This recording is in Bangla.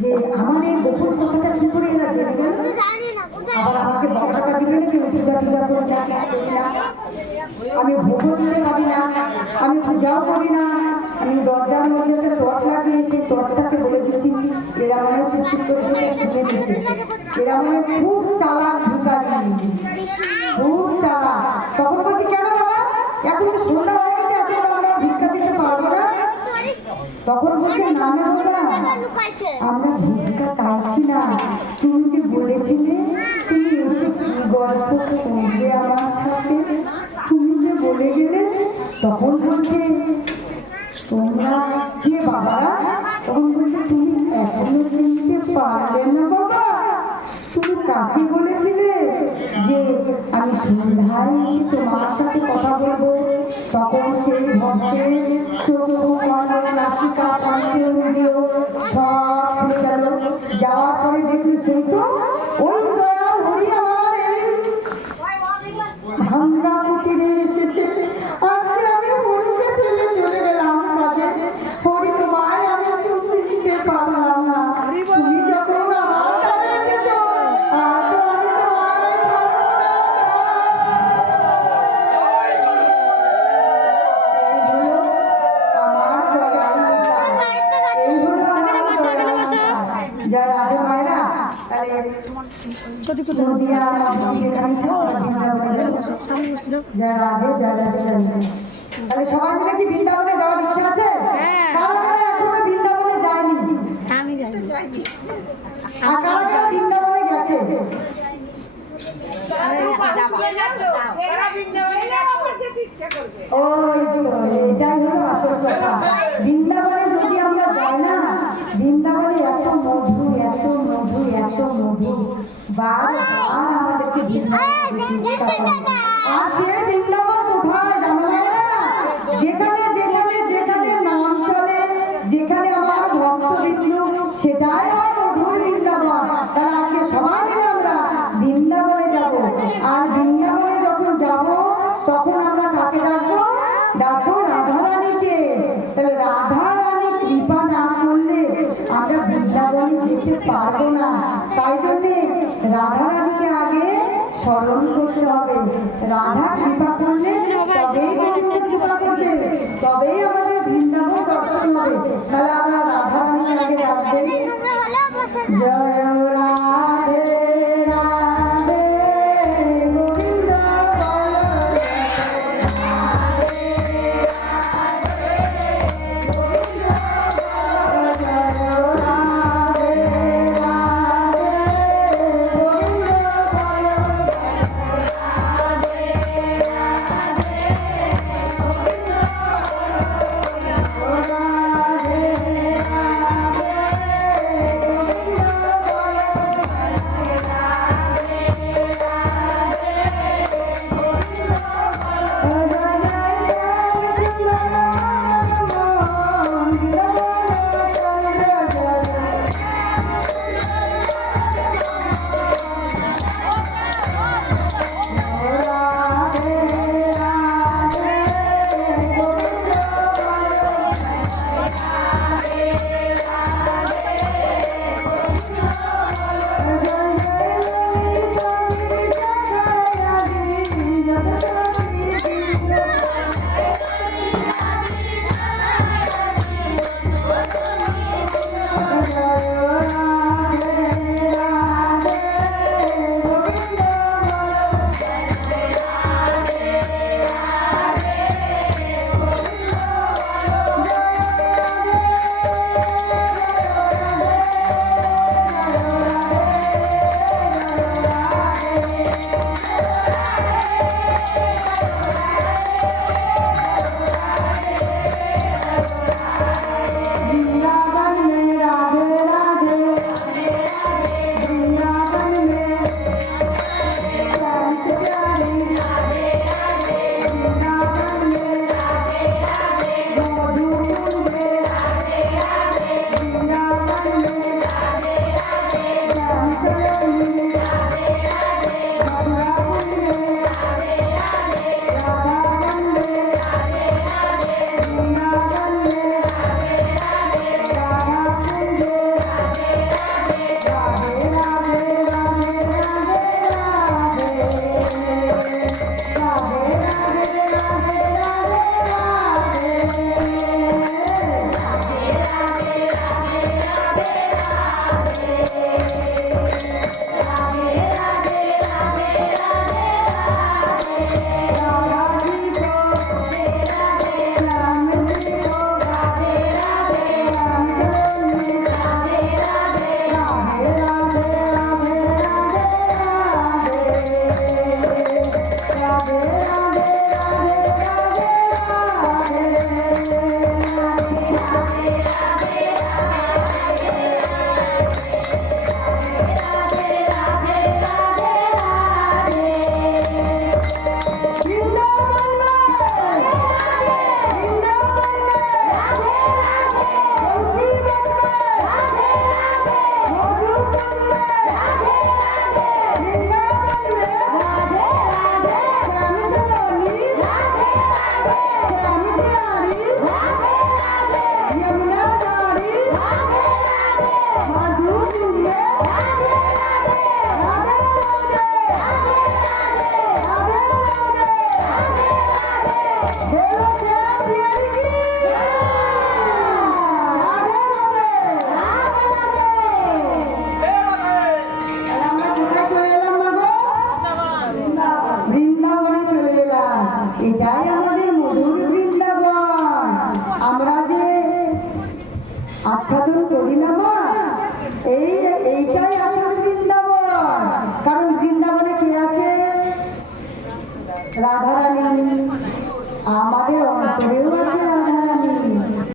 যে আমার এই গোপন কথাটা কি করে এরা জেনে গেল, আবার আমাকে বকাটা দিবে নাকি, পূজা টুজা করে না, আমি ভোগও দিতে পারি না, আমি পূজাও করি না, আমি দরজার মধ্যে একটা তট লাগিয়ে সেই তটটাকে বলে দিচ্ছি, এরা মনে চুপ চুপ করে সেটা শুনে দিচ্ছে। এরা মনে খুব চালাক ভিখারি, খুব চালাক। তখন বলছি কেন বাবা, এখন তো সন্ধ্যা হয়ে গেছে, এখন আমরা ভিক্ষা দিতে পারবো না। তখন বলছে না না বাবা, আমরা ভিক্ষা চাইছি না, তুমি যে বলেছিলে তুমি এসে কি গল্প করবে আমার সাথে, তুমি যে বলে গেলে। তখন বলছে তোমরা কে বাবা, তখন বলছে তুমি এখনো চিনতে পারলে না বাবা, তুমি কাকে বলেছিলে যে আমি সন্ধ্যায় এসে তোমার সাথে কথা বলবো। তখন সেই ভক্তের চোখ নাসিকা কণ্ঠেন্দ্রিয় সব খুলে গেল। যাওয়ার পরে দেখি সেই তো ওই দয়াল হরি আমার এই ভাঙ্গা কুটিরে এসেছে। আজকে আমি হরিকে ফেলে চলে গেলাম কাজে, হরি তোমায় আমি চিনতে পারলাম না, তুমি যখন আমার কাছে এসেছো আর তো আমি তোমায় ছাড়বো না। যারা আগে মায়েরা তাহলে যারা আগে তাহলে সবাই মিলে কি বৃন্দাবনে যাওয়ার ইচ্ছা আছে? কারা কারা এখনো বৃন্দাবনে যায়নি? আমি যাইনি। আর কারা কারা বৃন্দাবনে গেছে? এটাই হলো আসল কথা। বৃন্দাবনে যদি আমরা যাই না, বৃন্দাবনে এত মধু, এত মধু, এত মধু, বারবার আমাদেরকে আর সে বৃন্দাবন কোথায় জানো না? যেখানে যেখানে যেখানে নাম চলে, যেখানে আমার ভক্তবৃন্দ, সেটাই হয় মধুর বৃন্দাবন। তাহলে আজকে সবাই মিলে আমরা বৃন্দাবনে যাব। আর বৃন্দাবনে যখন যাব তখন আমরা কাকে ডাকবো? ডাকবো রাধারানীকে। তাহলে রাধারানী কৃপা না করলে আমরা বৃন্দাবনে যেতে পারবো না। তাই জন্যে রাধারানীকে আগে স্মরণ করতে হবে। রাধা কৃপা করলে তবেই কৃপা করবে, তবেই আমাদের বৃন্দাবন দর্শন হবে। তাহলে আমরা রাধারানীকে আগে ডাকবেন। জয় রাধে রাধে গোবিন্দ রাধে আচ্ছাদন করি না মা, এইটাই আসল বৃন্দাবন। কারণ বৃন্দাবনে কে আছে? রাধারানী। আমাদের